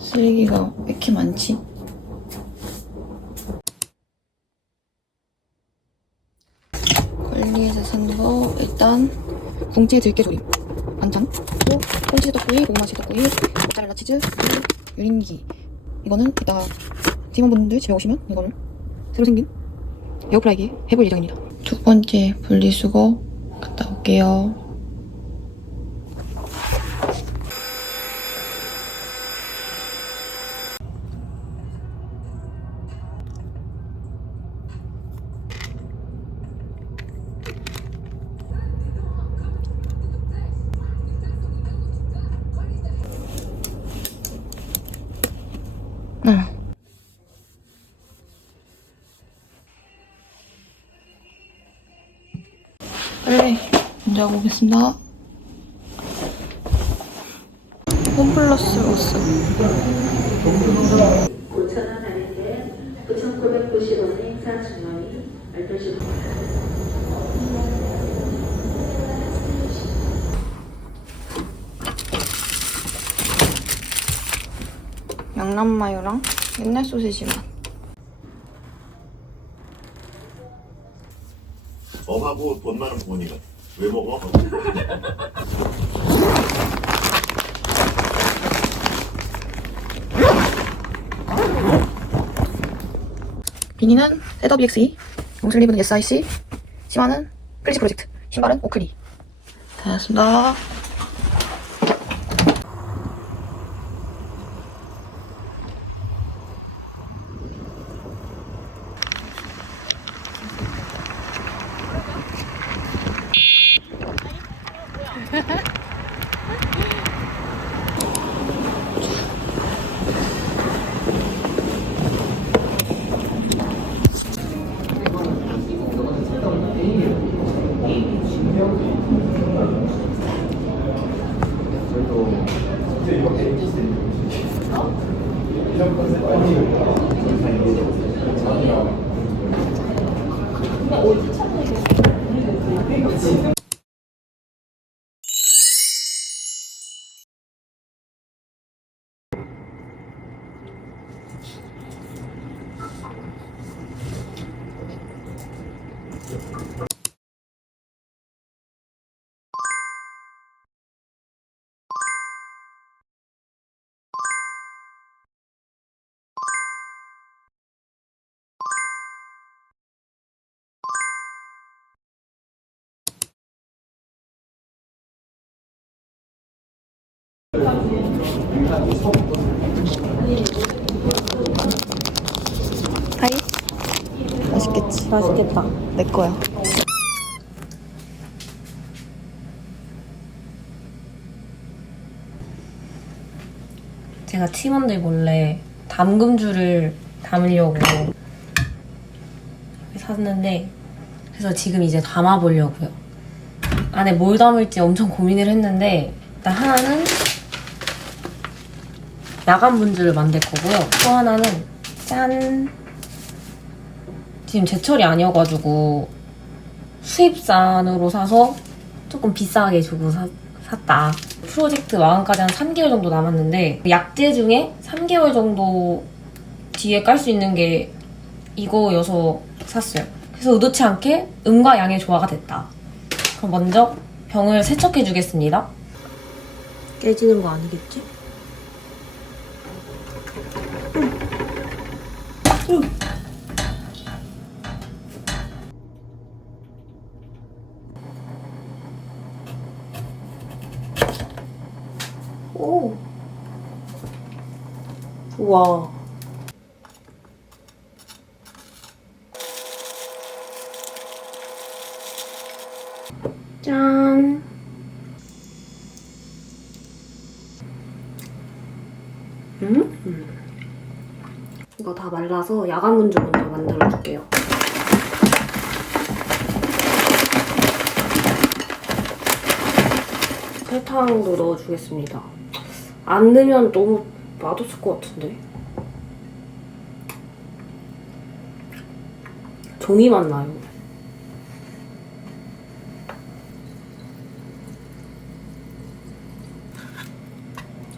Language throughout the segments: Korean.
쓰레기가 왜 이렇게 많지? 관리에서 산 거 일단 궁채 들깨조림 반찬, 또 콘치즈 떡구이, 고구마치 떡구이, 모짜렐라 치즈, 유린기. 이거는 이따가 팀원분들 집에 오시면 이거를 새로 생긴 에어프라이기에 해볼 예정입니다. 두 번째 분리수거 갔다 올게요. 빨리 먼저 하고 오겠습니다. 홈플러스 왔어. 5,000원 할인된 9,990원 행사 증명이 알려주고 양념마요랑 옛날 소시지 맛. 엄하고 돈 많은 부모니가 왜 먹어? 비니는 셋업 EXE, 롱슬리브는 SIC, 치마는 클리지 프로젝트, 신발은 오클리. 다녀왔습니다. 하이? 맛있겠지? 맛있겠다. 내 거야. 제가 팀원들 몰래 담금주를 담으려고 샀는데, 그래서 지금 이제 담아보려고요. 안에 뭘 담을지 엄청 고민을 했는데, 일단 하나는 야간 분주를 만들 거고요. 또 하나는 짠! 지금 제철이 아니어가지고 수입산으로 사서 조금 비싸게 주고 샀다. 프로젝트 마감까지 한 3개월 정도 남았는데 약재 중에 3개월 정도 뒤에 깔 수 있는 게 이거여서 샀어요. 그래서 의도치 않게 음과 양의 조화가 됐다. 그럼 먼저 병을 세척해 주겠습니다. 깨지는 거 아니겠지? 오. 우와. 짠. 이거 다 말라서 야간 분주 먼저 만들어 줄게요. 설탕도 넣어주겠습니다. 안 넣으면 너무 맛없을 것 같은데. 종이 맛 나요.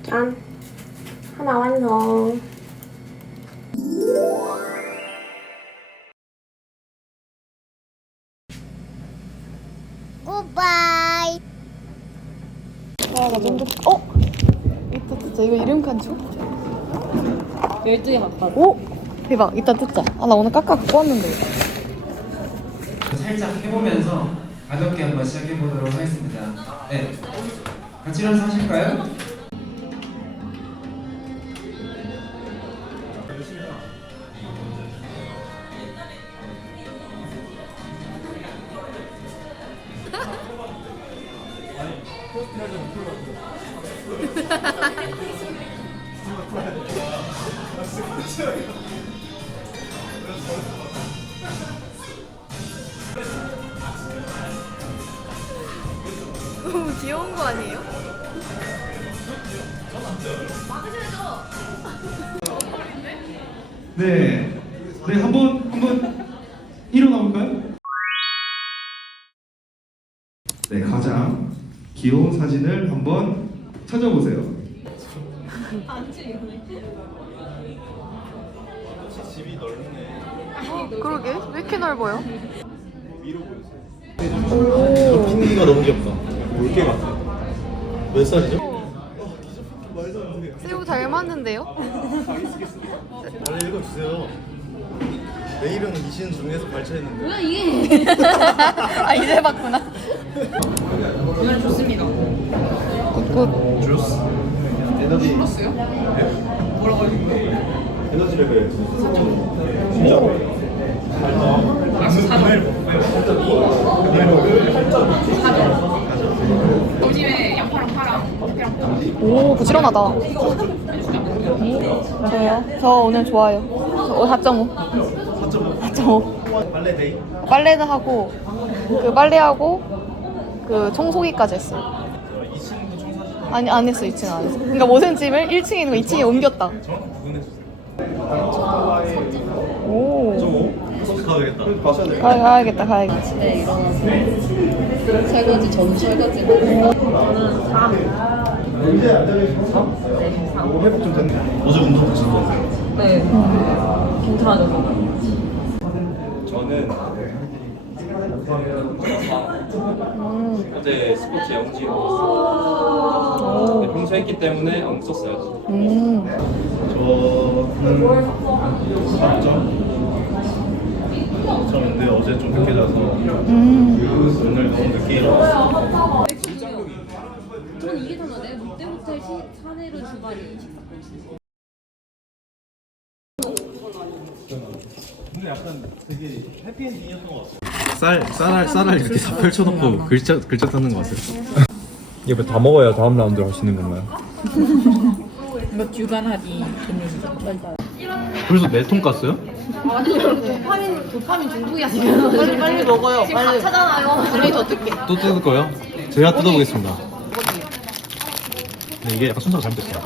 짠! 하나 완성! 굿바이. 와, 나 완전 이따 뜯자. 이거 이름 칸죠? 12개 갖다 줘. 오! 대박. 이따 뜯자. 아, 나 오늘 깎아 갖고 왔는데. 살짝 해보면서 가볍게 한번 시작해 보도록 하겠습니다. 네, 같이 일어나서 하실까요? 너무 귀여운 거 아니에요? 네, 한번 일어나 볼까요? 네, 가장 귀여운 사진을 한번 찾아보세요. 그러게. 왜 이렇게 넓어요? 핑기가 너무 귀엽다. 올게 같아. 몇 살이죠? 새우 닮았는데요? 빨리 읽어주세요. 내일은 이신 중에서 발췌했는데. 아, 이제 봤구나. 오늘 좋습니다. 굿굿. 주스. 에너지. 주스요? 네? 뭐라고 하는 에너지 레벨. 진짜. 요즘에 양파랑 파랑 커피랑 오, 부지런하다. 저요? 저 오늘 좋아요. 저 4.5. 4.5. 빨래 데이. 빨래도 하고, 그 빨래하고, 그 청소기까지 했어요. 2층도 청소하시고 아니, 안 했어, 2층 안 했어. 그러니까 모든 짐을 1층에 있는 거 2층에 옮겼다. 정확히 구분해주세요. 오. 소스 가야겠다. 가셔야 돼요. 가야겠다, 가야겠다. 아침에 일어나서 설거지, 전 설거지 하고 저는 3. 언제 안 되겠어? 네, 3. 뭐 회복 좀 됐네. 어제 운동 하신 거. 네. 괜찮아졌어. 저는 어제 스포츠 영지 먹었어요. 네, 평소 했기 때문에 안 썼어요. 저는 4점인데 어제 좀 늦게 자서 오늘 너무 늦게 일어났어요. 저는 이게 더 나아요. 롯데호텔 샤네르 주바리 식사권. 근데 약간 되게 해피엔딩이었던 것 같아요. 쌀알 이렇게 다 펼쳐놓고 글자 쓰는 것 같아요. 이게 뭐 다 먹어야 다음 라운드를 할 수 있는 건가요? 몇 주간 하기 재밌어. 벌써 4통 깠어요? 도파민 중독이야 지금. 빨리 먹어요. 지금 다 차잖아요. 빨리 더 뜯게. 또 뜯을 거예요? 제가 뜯어보겠습니다. 네, 이게 약간 순서가 잘못됐어요.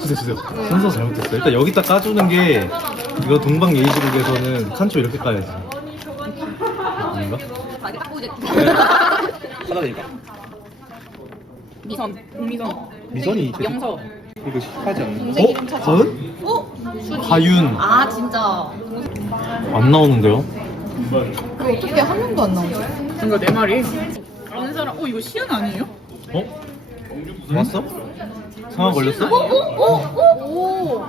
주세요. 순서 잘못됐어요. 일단 여기다 까주는 게 이거 동방 예의지국에서는 칸초 이렇게 까야지. 아닌가? 자기 딱 보이지. 하나 되니까. 미선, 공미선, 미선이 영서. 이거 하지 않나? 동생 이름 찾아. 가윤 아 진짜. 안 나오는데요? 그거 어떻게 한 명도 안 나오지? 이거 내 말이. 아는 사람, 이거 시연 아니에요? 어? 왔어? 상황 걸렸어? 오!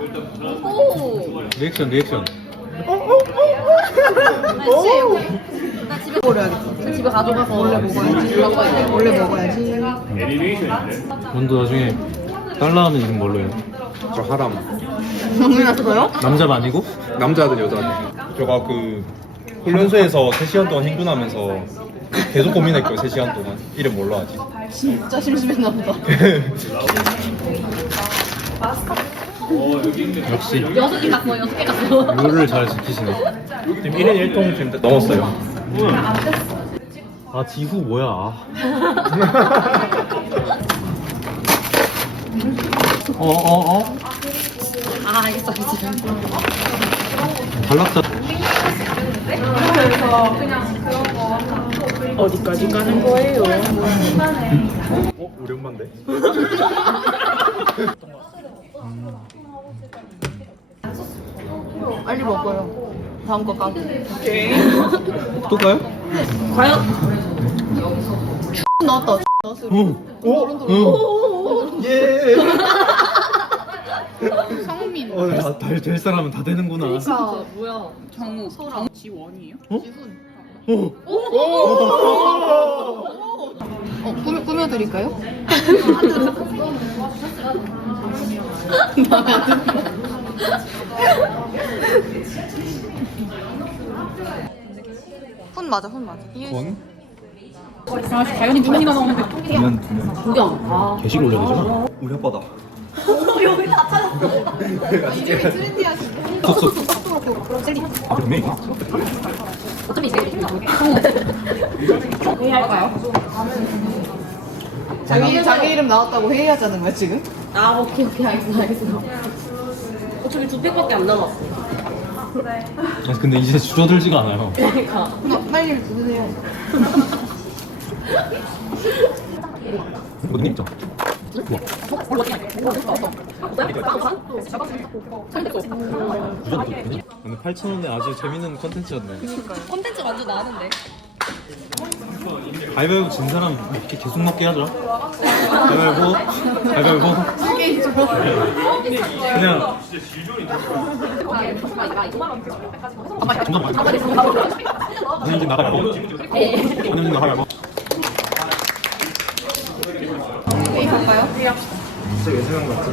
리액션. 나 집에 버려야겠다. 집에 가져가서 원래 먹어야지. 원래 먹어야지. 먼저 나중에 딸라하면 이름 뭘로 해요? 저 하람. 정민았어요? 남자가 아니고? 남자든 여자든. 제가 그 훈련소에서 3시간 동안 행군하면서 계속 고민했고요. 3시간 동안 이름 뭘로 하지? 진짜 심심했나 보다. 역시 6개 갔어. 6개 갔어. 룰을 잘 지키시네. 지금 1인 1통 지금 넘었어요. 아 지후 뭐야? 어? 아, 알겠어. 발락자. 어디까지 가는 거예요? 우리 엄마인데? 빨리 먹어요. 다음 거 까고. 또 가요? 나왔다. 예. 성민. 될 사람은 다 되는구나. 뭐야? 정우. 지원이에요? 꾸며드릴까요? 훈 맞아. 권? 아, 자연이 두 명이나 나오는데. 두명 게시글 올려야 되잖아. 우리 아빠다. 이름이 트렌디하시네. 컸어. 셀리. 아 그래? 자기 이름 나왔다고 회의하자는 거야 지금? 아, 오케이. 알겠어. 어차피 2팩밖에 안 남았어. 아, 근데 이제 줄어들지가 않아요. 그러니까. 빨리 부르세요. 이거 있죠? 오늘 8,000원에 아주 재밌는 컨텐츠였네. 콘텐츠 완전 나왔는데. 가위바위보 진 사람 이렇게 계속 먹게 하죠. 가위바위보. 그냥 선생님 나가요. 선생님 나가요. 회의 갈까요? 진짜 왜 생각났지?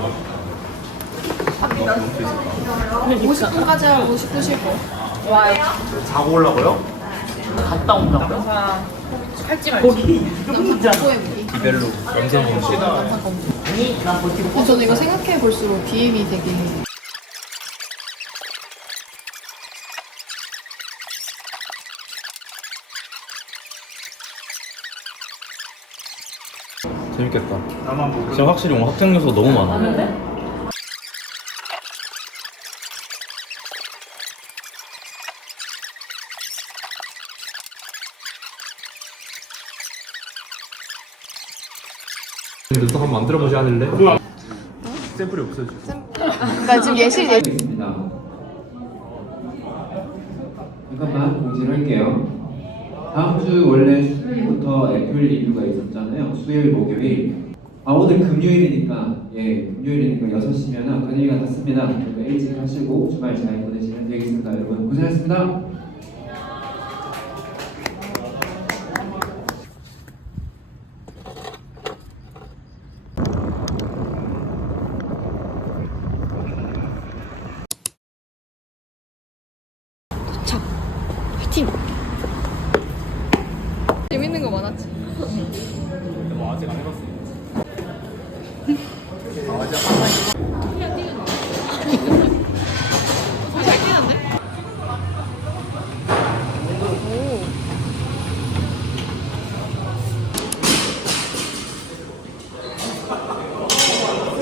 50분까지 하고 10분 쉴 거. 자고 오려고요? 이별로 영상 검수. 저는 이거 생각해 볼수록 BM이 되게 재밌겠다. 지금 확실히 오늘 확장 요소 너무 많아. 근데 또 한번 만들어보지 않을래? 샘플이 없어져. 그러니까 지금 예시 있습니다. 잠깐만 공지를 할게요. 다음 주 원래 수요일부터 애플 리뷰가 있었잖아요. 수요일, 목요일. 오늘 금요일이니까 금요일이니까 6시면 분위기가 닿습니다. 그러니까 일찍 하시고 주말 잘 보내시면 되겠습니다. 여러분 고생하셨습니다. 화이팅! 재밌는 거 많았지? 뭐 아직 안 해봤어. 잘 뛰는데?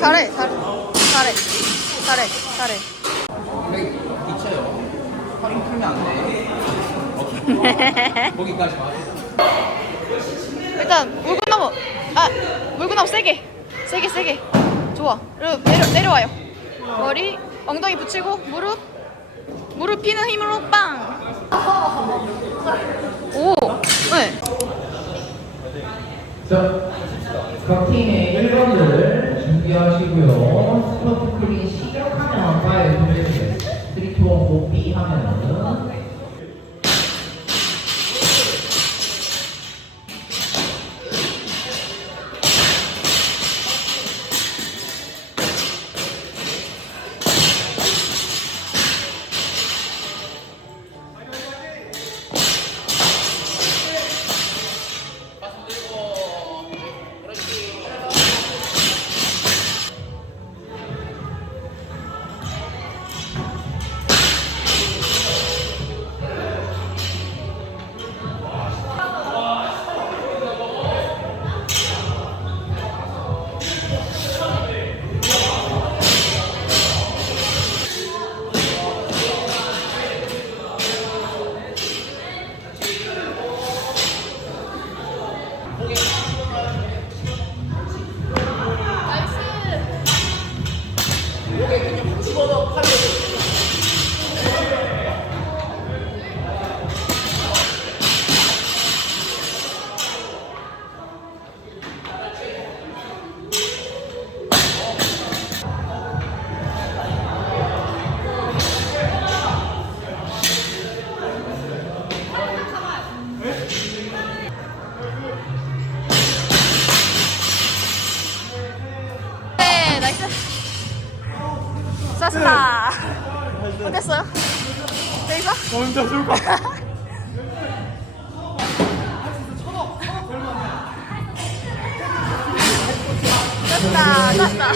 잘해. 거기까지 와. 일단 물구나무 세게 좋아. 그리고 내려와요. 머리 엉덩이 붙이고 무릎 피는 힘으로 빵. 오, 네. 자, 각 팀의 1번들 준비하시고요. 스포트 클린 시작하면 파에 돌려주세요. 3, 2, 1, 고삐 하면은 고맙습니다. 어땠어요? 재밌어? 진짜 좋을 것 같아. 땄다.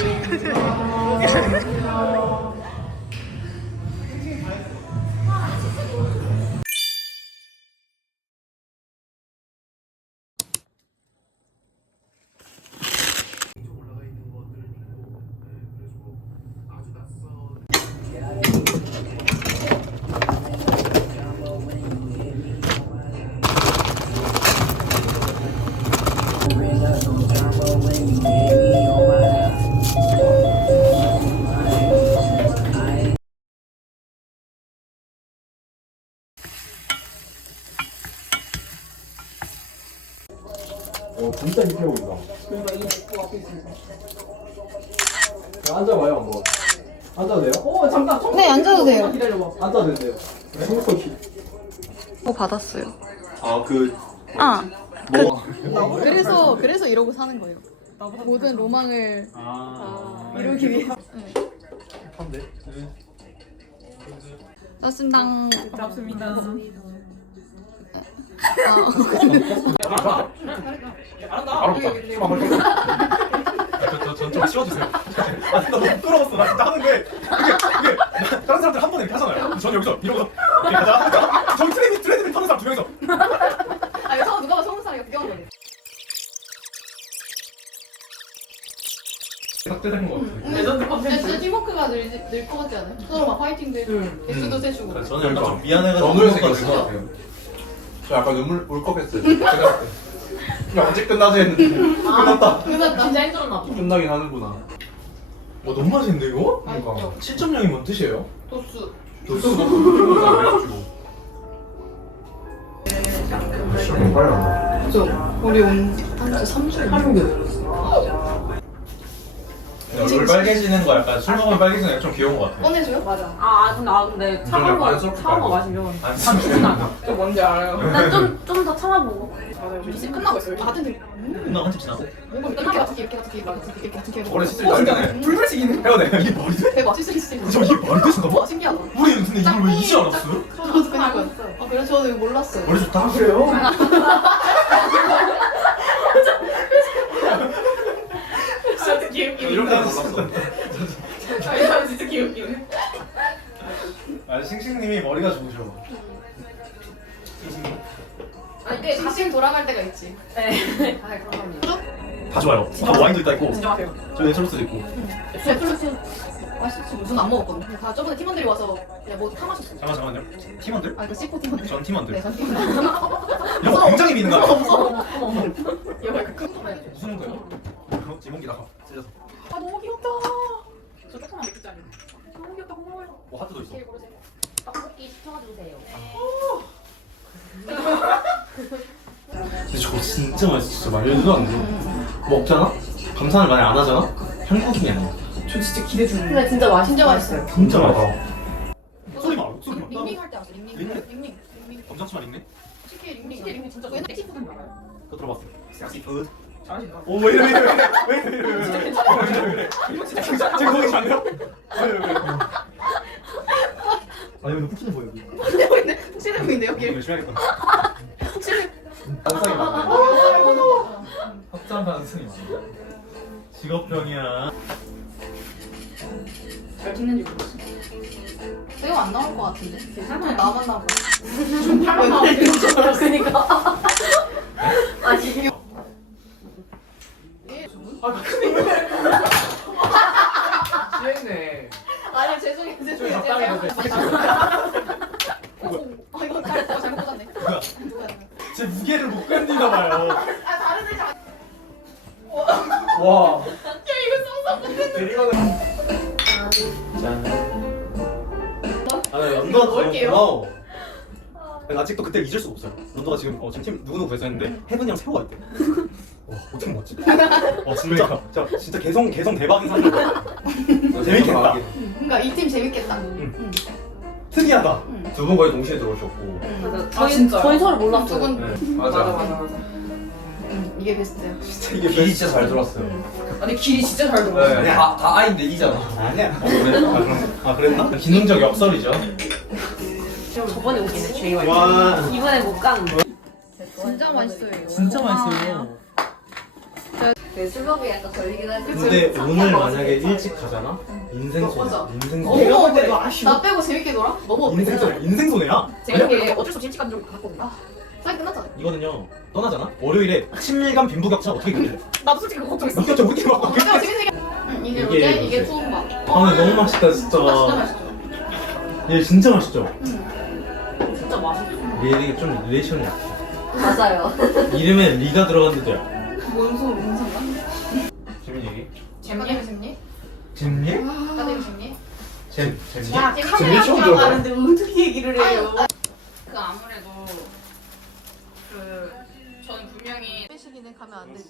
진짜 힙해 보인다. 앉아봐요 한번. 앉아도 돼요? 잠깐. 네, 앉아도 돼요. 기다려봐. 앉아도 돼요. 받았어요. 아, 그래서 이러고 사는 거예요. 모든 로망을 이루기 위해. 좋습니다. 고맙습니다. 전좀 치워주세요. 아니 나 너무 부끄러웠어. 나 진짜 하는데 이게 다른 사람들 한 번에 이렇게 하잖아요. 전 여기서 이러고서 이렇게 가자. 저기 트레드밀 타는 사람 두 명이서. 아, 이거 누가 봐도 20살이가 구경한 거네. 삭제된 거 같아. 근데 진짜 팀워크가 늘 것 같지 않아요? 서로 막 화이팅도 해주고 개수도 세주고. 저는 약간 좀 미안해가지고 전우에서 이거 것 같아요. 저 약간 눈물 울컥했어요. 제가 그냥 언제 끝나서 했는데 끝났다. 끝났다. 진짜 힘들었나 봐. 끝나긴 하는구나. 와 너무 맛있는데 이거? 맛있죠? 7.0이 뭔 뜻이에요? 도수. 도수가 너무 잘해가지고. 그죠? 우리 한 3주. 얼굴 빨개지는 거 약간 술 먹으면 빨개지는 거 좀 귀여운 거 같아. 꺼내줘요? 맞아. 근데 차가운 거 마시면 안 추나? 저 뭔지 알아요. 난좀 더 참아보고. 이제 끝나고 있어요. 다 같은 팀. 나 한참 지나고. 이렇게 같은 팀. 원래 시스템이 다르잖아요. 불불식이네. 해야 돼. 이게 말이 돼? 대박. 시스템. 저 이게 말이 되신가 봐? 신기하다. 우리 근데 이걸 왜 이지 않았어요? 저도 그냥 그래 저도 이거 몰랐어요. 머리 좋다. 그래요? 진짜 귀엽긴 이렇게 하는 몰랐어. 해. 진짜 귀엽긴 해. 아 싱싱님이 머리가 좋으셔. 아니 근데 가끔 돌아갈 때가 있지. 네. 아, 감사합니다. 다 좋아요. 다 와인도 있다 있고. 진짜 같아요. 저 에스프레소도 있고. 에스프레소 맛있지. 무슨 안 먹었거든. 다 저번에 팀원들이 와서 그냥 뭐 타마셨어. 잠깐만요. 팀원들? 아, 그 C4 팀원들. 전 팀원들. 네, 전 팀원들. 이거 굉장히 미는 거야. 이거 큰 거. 무슨 거예요? 지몽기다가 찢어서. 아 너무 귀엽다. 저 조그만 맥주잔이. 너무 귀엽다. 고마워요. 뭐 하트도 있어. 떡볶이 시켜주세요. 근데 저거 진짜 맛있어. 진짜 말도 안 돼. 먹잖아? 감상을 많이 안 하잖아? 한국인이 아니야. 저 진짜 기대 주는. 근데 진짜 진짜 맛있어요. 진짜 맛있어. 소리 봐. 소리 봐. 링링 할 때 왔어. 링링. 검정치마 있네? 치킨 링링 진짜 좋아요. 섹시푸드 먹어요. 그거 들어봤어. 섹시푸드. 잘하신다. 오, 왜 이래. 지금 거기 잘해요? 아니, 근데 푹신해 보여. 근데 확실해 보이는데 여기. 열심히 하겠다. 확실해. 반성이 많네. 확장 반성이 많네. 직업병이야. 잘 찍는지 모르겠어. 내가 안 나올 것 같은데. 괜찮아. 나만 나올 것 같아. 좀 팔만 나오는 줄 알았으니까. 아니. 지했네. 아니 죄송해요. 적당히 해도 돼. 아 이거 잘못 꽂았네. 뭐야? 제 무게를 못 견디나 봐요. 아 다른 애잘 와. 야 이거 아, 런던 먹을게요. 고마워. 아직도 그때 잊을 수가 없어요. 런던가 지금 지금 팀 누구 구해서 했는데 해븐이랑 세호가 있대. 와 어떻게 먹지? 와 진짜 개성 대박인 사람. 재밌겠다. 그러니까 이 팀 재밌겠다. 특이하다. 두 분 거의 동시에 들어오셨고. 맞아. 아, 진짜요? 저희 서로 몰랐어요. 두분 맞아. 맞아. 이게 베스트야. 이게 길이 진짜 잘 들었어요. 아니 길이 진짜 잘 들어. 네, 다 아인데 이잖아. 아니야. 아 그랬나? 기능적 역설이죠. 저번에 오긴 해, JYP. 와. 이번에 못 가는데. 진짜 맛있어요. 진짜 맛있어요. 술먹이 약간 걸리긴 하지. 근데 오늘 만약에 일찍 가잖아? 인생 손해. 맞아. 인생 내가 손해. 볼 때 나 빼고 재밌게 놀아? 너무 인생 손해. 인생 손해야. 제가 이렇게 어쩔 수 없이 일찍 간줄 알았거든요. 사이 끝났잖아. 이거는요. 떠나잖아. 월요일에 친밀감 빈부격차 어떻게 그래? 나도 솔직히 그거 걱정했어. 느꼈죠? 우리 막 내가 재밌게 이게 이게 로제, 이게 로제. 투움바. 아 근데 너무 맛있다 진짜. 진짜 맛있죠. 얘 진짜 맛있죠? 진짜 맛있어. 얘 좀 리레이션이 약해. 맞아요. 이름에 리가 들어갔는데요. 뭔 상관? 재민 얘기? 재밌니? 재밌니? 재밌니? 다들 재밌니? 재밌니? 야, 카메라 들어가는데 어떻게 얘기를 해요? 그 아무래도 그 저는 분명히 빼시기는 가면 안 되죠.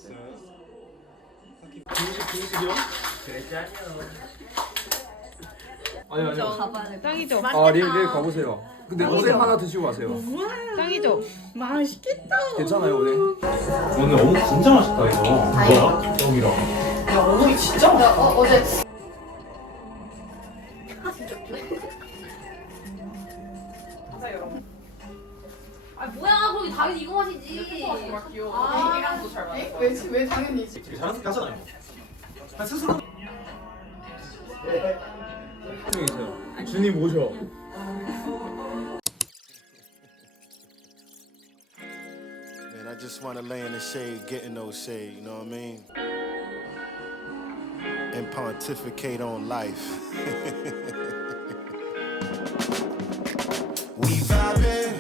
아니 아니요. 가봐야 짱이죠? 아 리엘 가보세요. 근데 오뎅 하나 드시고 가세요. 짱이죠? 맛있겠다. 괜찮아요 오뎅? 오늘 어묵 진짜 맛있다 이거. 뭐야? 떡이랑. 야, 어묵이 진짜 맛있다. 어제 아 뭐야, 거기 당연히 이거 맛이지. 귀여워. 애기랑도 잘 맞아. 왜 당연히지? 되게 자연스럽게 하잖아요. 한 스스로. 계세요. 주님 오셔. Man, I just want to lay in the shade, get in those shade, you know what I mean? And pontificate on life. We vibing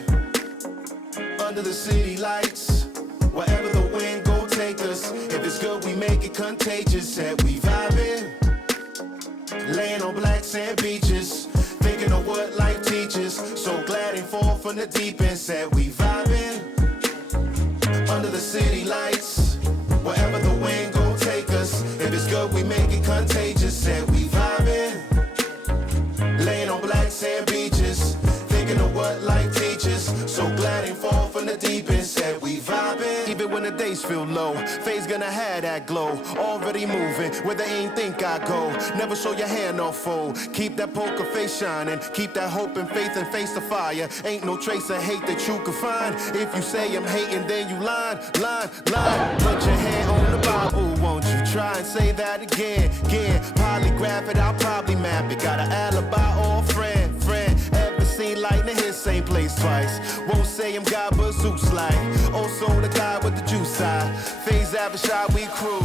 under the city lights. Wherever the wind go take us. If it's good, we make it contagious. Said we vibing, laying on black sand beaches. Thinking of what life teaches. So glad ain't fall from the deep end. Said we vibing under the city lights. Wherever the wind go take us. If it's good, we make it contagious. Said we vibing, laying on black sand beaches. Thinking of what life teaches. So glad ain't fall from the deep end. Said we vibing. Even when the days feel low, faith's gonna have that glow. Already moving where they ain't think I go. Never show your hand or fold. Keep that poker face shining. Keep that hope and faith and face the fire. Ain't no trace of hate that you can find. If you say I'm hating, then you lying. Put your hand on the Bible, won't you? Try and say that again. Polygraph it, I'll probably map it. Got an alibi or a friend. Ever seen lightning hit same place twice? Won't say I'm God, but Zeus like. Also the guy with the juice side. Phase average shot, we cruise.